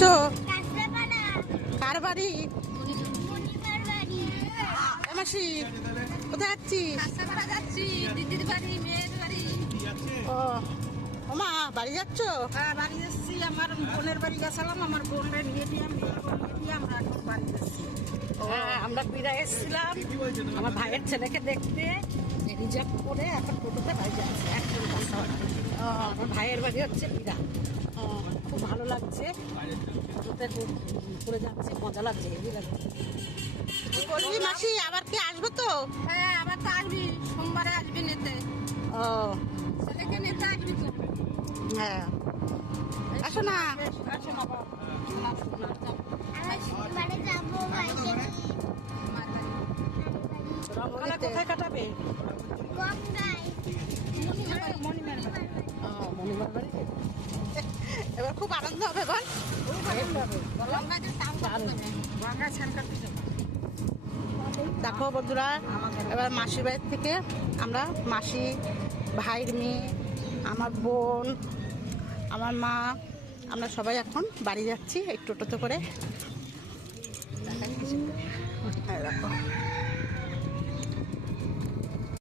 যাচ্ছ? কার বাড়ি? মাসি কোথায় যাচ্ছিস? দিদির বাড়ি, মেয়ের বাড়ি। ও মা, বাড়ি যাচ্ছ? বাড়ি যাচ্ছি, আমার বোনের বাড়ি গেছিলাম, আমার বোনের নিয়ে দিয়ে আমরা এখন বাড়ি যাচ্ছি। আমরা বিদায় এসেছিলাম আমার ভাইয়ের ছেলেকে দেখতে, রিজার্ভ করে এখন টোটোতে বাড়ি যাচ্ছি। আমার ভাইয়ের বাড়ি হচ্ছে বিরা। খুব ভালো লাগছে, টোটোতে করে যাচ্ছে, মজা লাগছে, হেভি লাগছে। বলবি মাসি আবার কি আসবো তো? হ্যাঁ, আবার তো আসবি, সোমবারে আসবি নিতে। ও ছেলেকে নিতে আসবি তো? হ্যাঁ, আসো না। আসো না বাবা। রঙ্গলে কোথায় কাটাবে? মণিমার বাড়ি। এবার খুব আনন্দ হবে বল। দেখো বন্ধুরা, এবার মাসির বাড়ির থেকে আমরা মাসি, ভাইয়ের মেয়ে, আমার বোন, আমার মা, আমরা সবাই এখন বাড়ি যাচ্ছি এই টোটোতে করে। দেখো